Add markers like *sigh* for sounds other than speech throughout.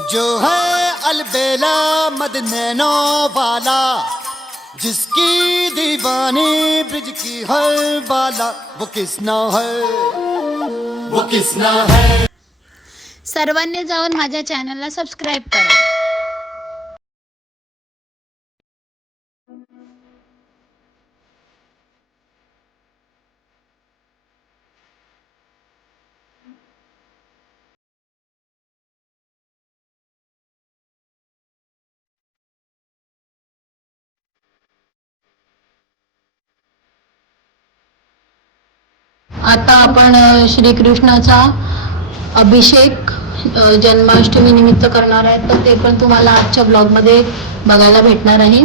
जो है अलबेला मद वाला जिसकी दीवानी ब्रिज की हर बाला वो किसना है? वो किसना है? सर्वांनी जाऊन माझ्या चॅनलला सबस्क्राईब करा. आता आपण श्रीकृष्णाचा अभिषेक जन्माष्टमी निमित्त करणार आहेत तर ते पण तुम्हाला आजच्या ब्लॉगमध्ये बघायला भेटणार आहे.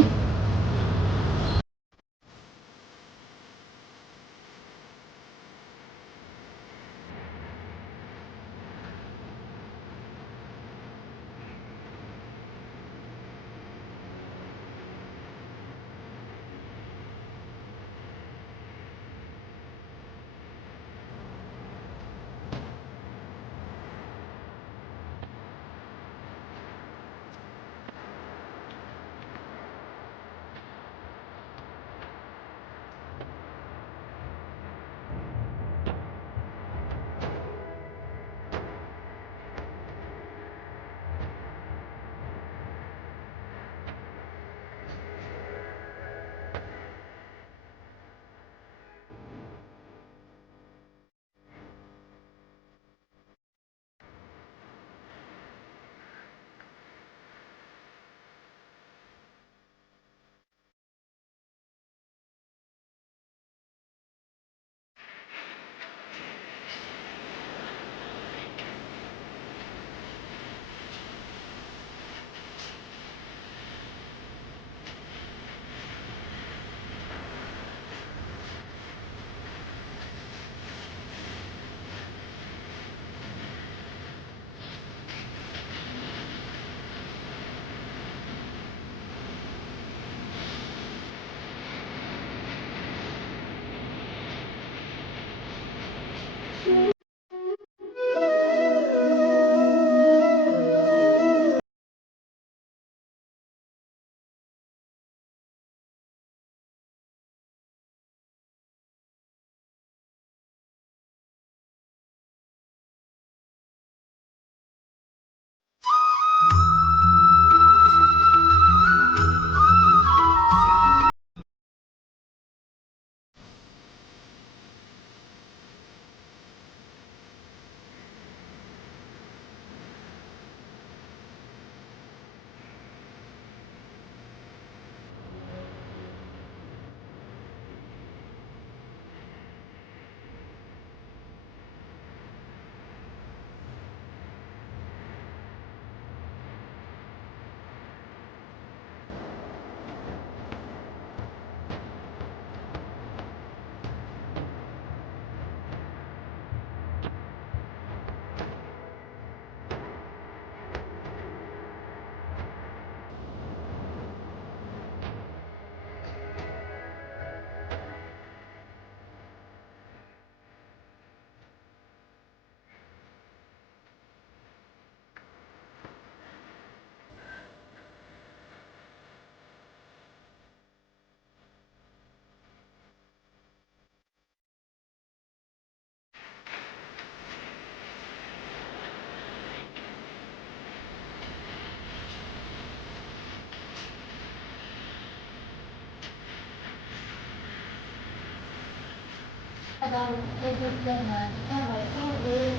adam dediklerine hemen indir.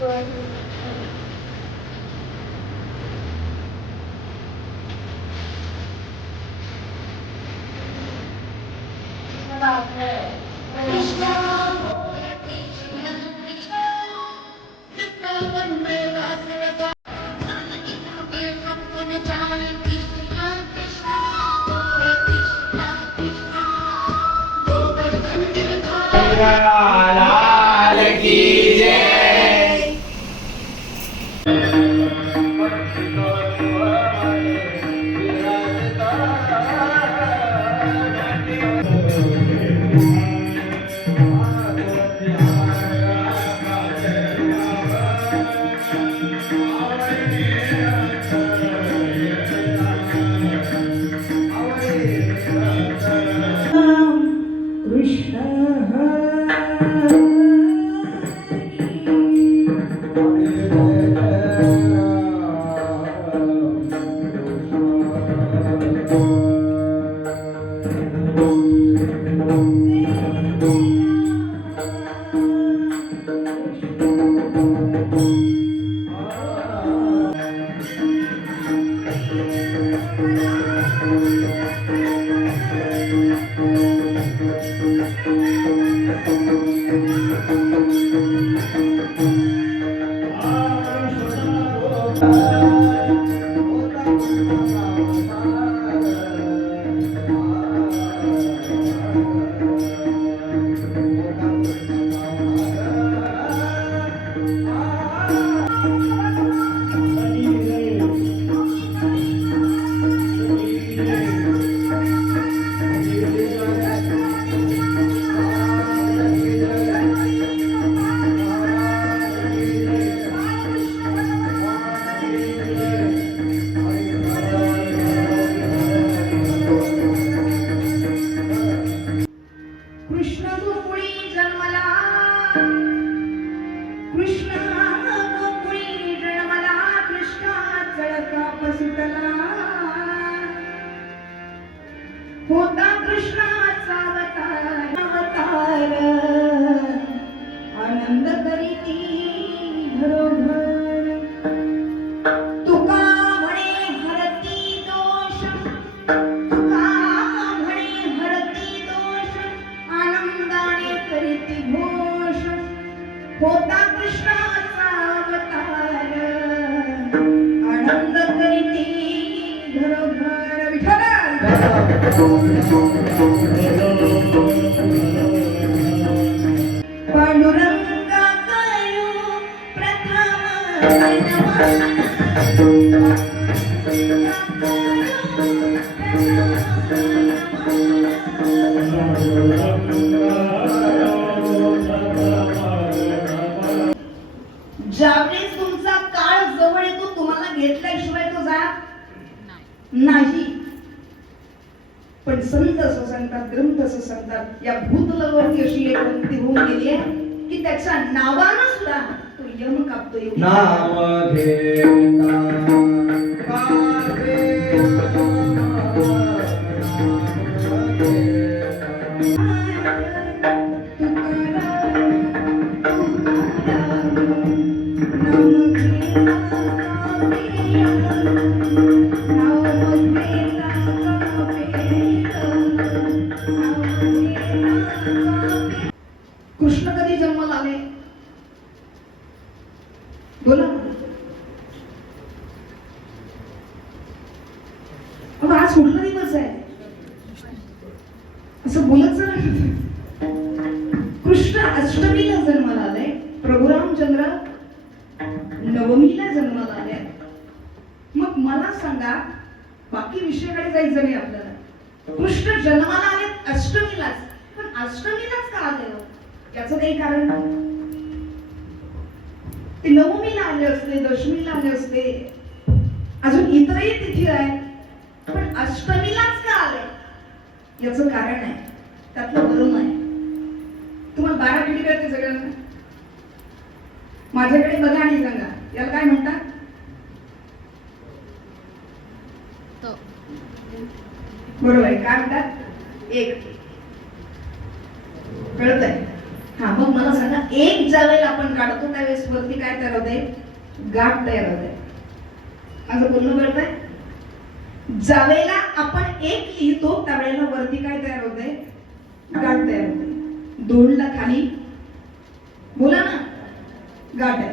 Gördüğünüz Wow. Krishna ज्यावेळेस तुमचा काळ जवळ येतो तुम्हाला घेतल्याशिवाय तो जात नाही. पण संत असं सांगतात ग्रंथ असं सांगतात या भूतलावरती अशी एक पंक्ती होऊन गेली आहे की त्याच्या नावानं सुद्धा तो यम कापतो. एवढी घेता बोला. अगं, आज कुठला दिवस आहे? असं बोलत जरा कृष्ण अष्टमीला जन्माला आलाय. प्रभू रामचंद्र नवमीला जन्माला आले मग मला सांगा बाकी विषयाकडे जायचं नाही आपल्याला. कृष्ण जन्माला आले अष्टमीलाच. पण अष्टमीलाच का आले हो? याचं काही कारण? ते नवमीला आले असते दशमीला आले असते. अजून इतरही तिथी आहे पण अष्टमीलाच का आले? याचं कारण आहे. त्यातलं वरून आहे तुम्हाला बारा किती कळते सगळ्यांना? माझ्याकडे बघा आणि सांगा. याला काय म्हणतात? तो. बरोबर आहे. काय म्हणतात? एक. कळत आहे हा मग मला सांगा एक ज्या वेळेला आपण काढतो त्यावेळेस वरती काय तयार होते? गाठ तयार होते. माझं बोलणं कळत आहे ज्या वेळेला आपण एक लिहितो त्यावेळेला वरती काय तयार होते? गाठ तयार होते. दोनला खाली. बोला ना. गाठ आहे.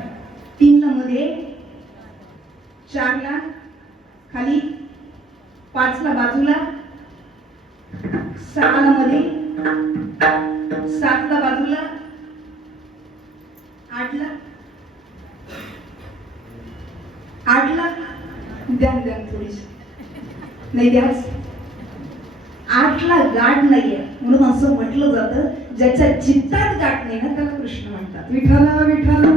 तीनला मध्ये. चारला खाली. पाचला बाजूला. सहाला मध्ये. सातला बाजूला. आठला. आठला. द्या द्या थोडीशी. नाही द्याच. आठला गाठ नाहीये. म्हणून असं म्हटलं जातं ज्याच्या चित्तात गाठ नाही ना त्याला कृष्ण म्हणतात. विठाला विठाला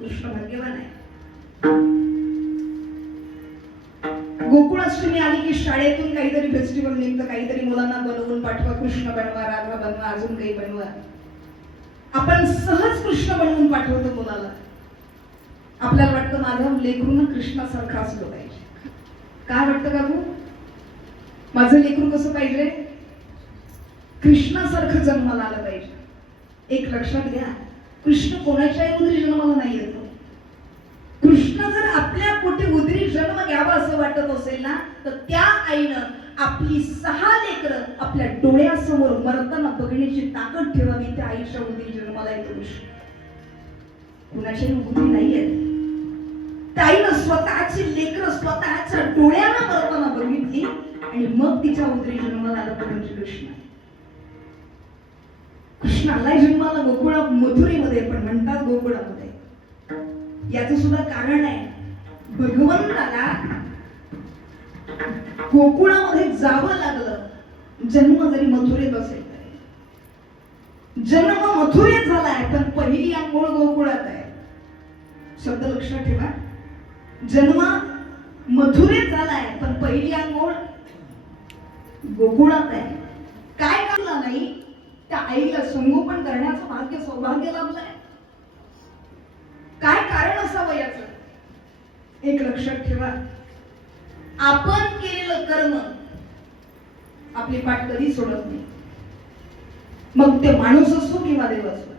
कृष्ण भाग्यवान आहे गोकुळाष्टमी आली की शाळेतून काहीतरी फेस्टिवल निघतं काहीतरी मुलांना बनवून पाठवा कृष्ण बनवा राधा बनवा अजून काही बनवा. आपण सहज कृष्ण बनवून पाठवतो मुलाला. आपल्याला वाटतं माझं लेकरून कृष्णासारखं असलं पाहिजे. काय वाटतं बाबू? माझं लेकरू कसं पाहिजे? कृष्णासारखं जन्माला आलं पाहिजे. एक लक्षात घ्या. कृष्ण कोणाच्याही उदरी जन्माला नाही येतो कृष्ण जर आपल्या पोटी उदरी जन्म घ्यावा असं वाटत असेल ना तर त्या आईनं आपली सहा लेकरं आपल्या डोळ्यासमोर मरताना बघण्याची ताकद ठेवावी त्या आईच्या उदरी जन्माला येतो कृष्ण. कुणाच्याही उदरी नाही येत त्या आईनं स्वतःची लेकरं स्वतःच्या डोळ्यानं मरताना बघितली आणि मग तिच्या उदरी जन्माला आलं तो कृष्ण. कृष्ण आलाय जन्माला गोकुळा मथुरेमध्ये पण म्हणतात गोकुळामध्ये. याच सुद्धा कारण आहे. भगवंताला गोकुळामध्ये जावं लागलं जन्म जरी मथुरेत असेल तरी. जन्म मथुरेत झालाय पण पहिली आंघोळ गोकुळात आहे. शब्द लक्षात ठेवा. जन्म मथुरेत झालाय पण पहिली आंघोळ गोकुळात आहे. काय करला नाही त्या आईला संगोपन करण्याचं भाग्य सौभाग्य लाभलंय काय कारण असावं याच? एक लक्षात ठेवा. आपण केलेलं कर्म आपली पाठ कधी सोडत नाही. मग ते माणूस असो किंवा देव असो.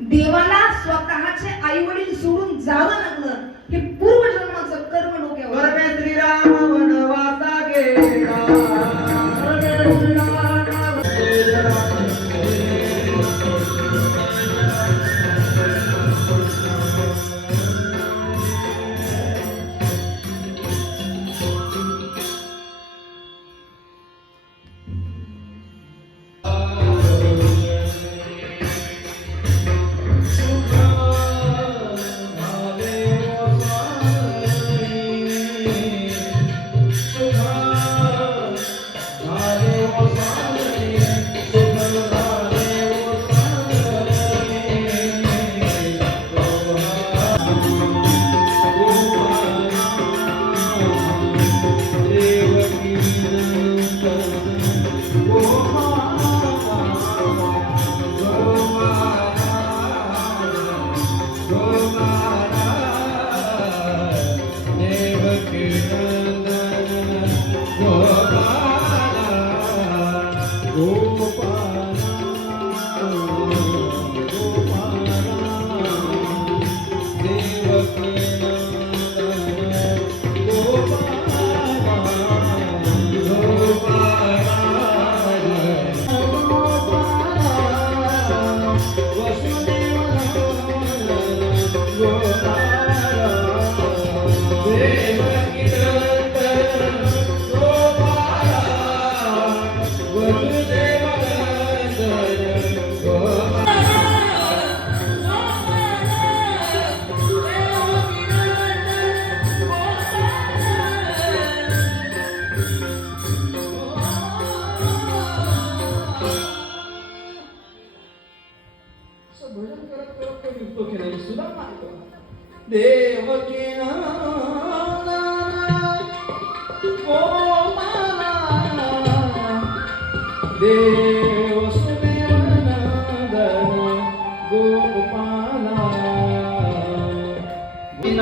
देवाला स्वतःचे आई वडील सोडून जावं लागलं हे पूर्वजन्माचं कर्म डोक्यावर श्रीराम वनवासा गेला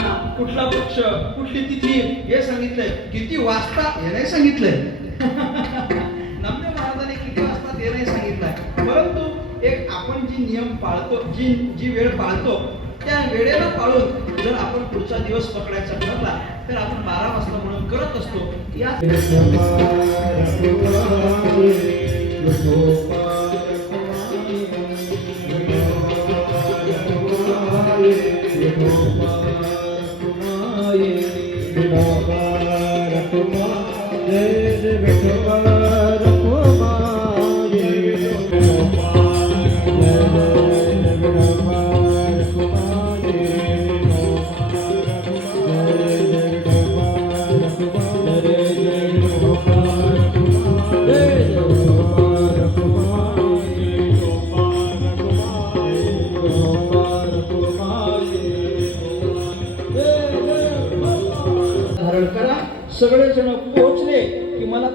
योजना कुठला पक्ष कुठली तिथी हे सांगितलंय. किती वाजता हे नाही सांगितलंय. *laughs* नम्य महाराजांनी किती वाजता ते नाही सांगितलंय. परंतु एक आपण जी नियम पाळतो जी जी वेळ पाळतो त्या वेळेला पाळून जर आपण पुढचा दिवस पकडायचा ठरला तर आपण बारा वाजता म्हणून करत असतो. या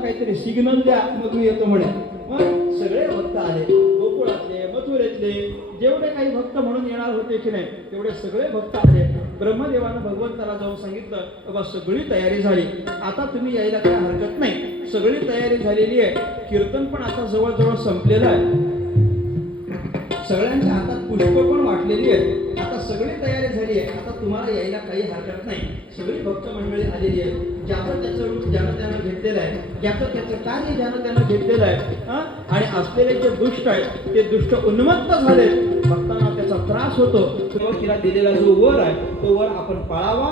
काहीतरी सिग्नल द्या मग मी येतो म्हणे. मग सगळे भक्त आले गोकुळातले मथुरेतले जेवढे काही भक्त म्हणून येणार होते की नाही तेवढे सगळे भक्त आले. ब्रह्मदेवानं भगवंताला जाऊन सांगितलं बाबा सगळी तयारी झाली. आता तुम्ही यायला काय हरकत नाही. सगळी तयारी झालेली आहे. कीर्तन पण आता जवळजवळ संपलेलं आहे. सगळ्यांच्या हातात पुष्प पण वाटलेली आहे. आता सगळी तयारी झाली आहे. आता तुम्हाला यायला काही हरकत नाही. सगळी भक्त मंडळी आलेली आहे ज्याचं त्याचं रूप ज्यानं त्यानं घेतलेलं आहे ज्याचं त्याचं कार्य ज्यानं त्यानं घेतलेलं आहे आणि असलेले जे दुष्ट आहेत ते दुष्ट उन्मत्त झाले भक्तांना त्याचा त्रास होतो. तिला दिलेला जो वर आहे तो वर आपण पाळावा.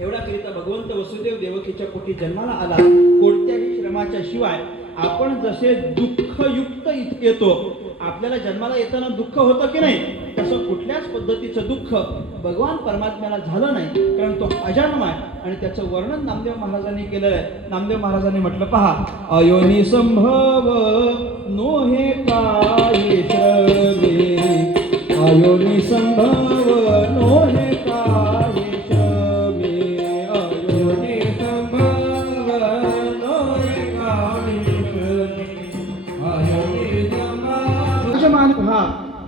एवढा भगवंत वसुदेव देवकीच्या पोटी जन्माला आला. कोणत्याही श्रमाच्या शिवाय आपण जसे दुःखयुक्त येतो आपल्याला जन्माला येताना दुःख होतं की नाही? तसं कुठल्याच पद्धतीचं दुःख भगवान परमात्म्याला झालं नाही कारण तो अजन्म आहे. आणि त्याचं वर्णन नामदेव महाराजांनी केलेलं आहे. नामदेव महाराजांनी म्हटलं पहा अयोनी संभव नो हे श्रमे अयोनी संभव नो हे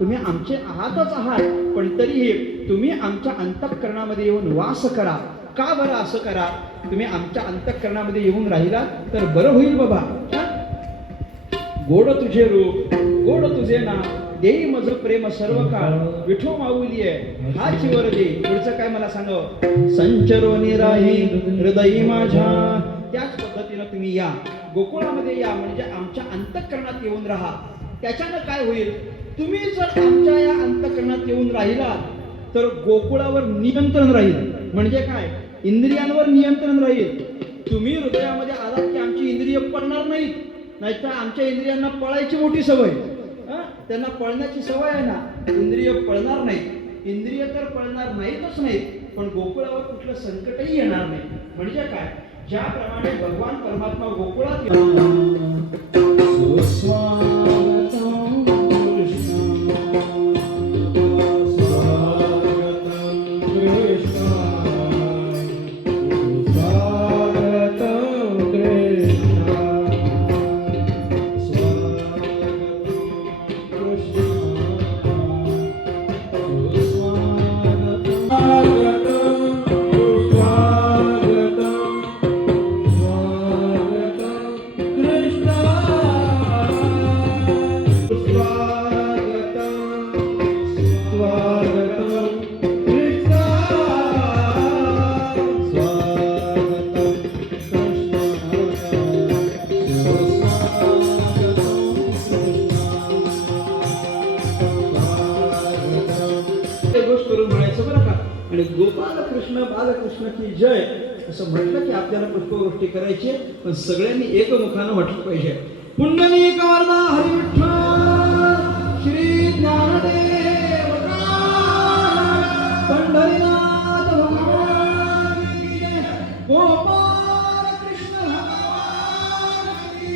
तुम्ही आमचे आहातच आहात पण तरीही तुम्ही आमच्या अंतःकरणामध्ये येऊन वास करा. का बरं असं करा? तुम्ही आमच्या अंतःकरणामध्ये येऊन राहिला तर बरं होईल बाबा. गोड तुझे रूप गोड तुझे ना देई मज प्रेम सर्व काळ विठो माऊली आहे. हा चिवर दे. पुढचं काय मला सांग? संचरो निराही हृदयी माझ्या. त्याच पद्धतीनं तुम्ही या. गोकुळामध्ये या म्हणजे आमच्या अंतःकरणात येऊन राहा. त्याच्यानं काय होईल? तुम्ही जर आमच्या या अंतःकरणात येऊन राहिला तर गोकुळावर नियंत्रण राहील. म्हणजे काय? इंद्रियांवर नियंत्रण राहील. तुम्ही हृदयामध्ये आलात की आमची इंद्रिय पडणार नाहीत. नाहीतर आमच्या इंद्रियांना पळायची मोठी सवय. त्यांना पळण्याची सवय आहे ना. इंद्रिय पळणार नाहीत. इंद्रिय तर पळणार नाहीतच नाहीत पण गोकुळावर कुठलं संकटही येणार नाही. म्हणजे काय? ज्याप्रमाणे भगवान परमात्मा गोकुळात एकमुखानं म्हटलं पाहिजे पुंडली कवर्धा हरी विठ्ठल श्री ज्ञानदेव पंढरीनाथ भगवान की जय. गोपाल कृष्ण भगवान की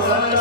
사람은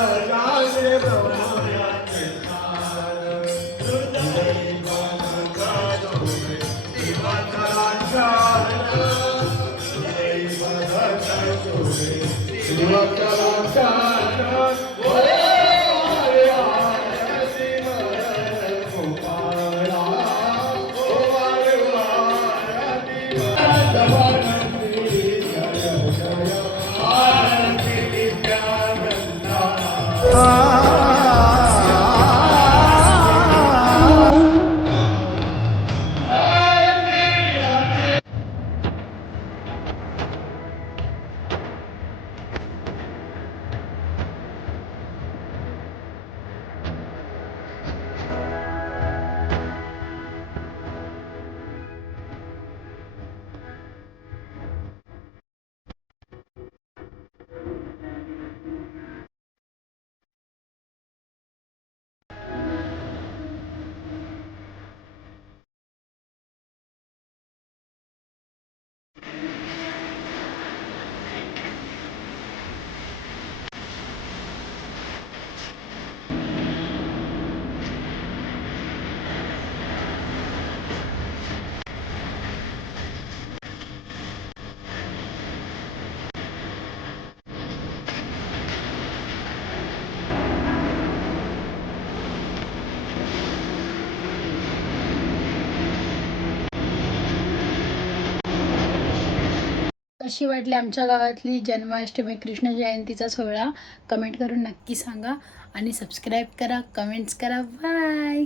कशी वाटली आमच्या गावातली जन्माष्टमी कृष्ण जयंतीचा सोहळा. कमेंट करून नक्की सांगा. आणि सबस्क्राईब करा कमेंट्स करा. बाय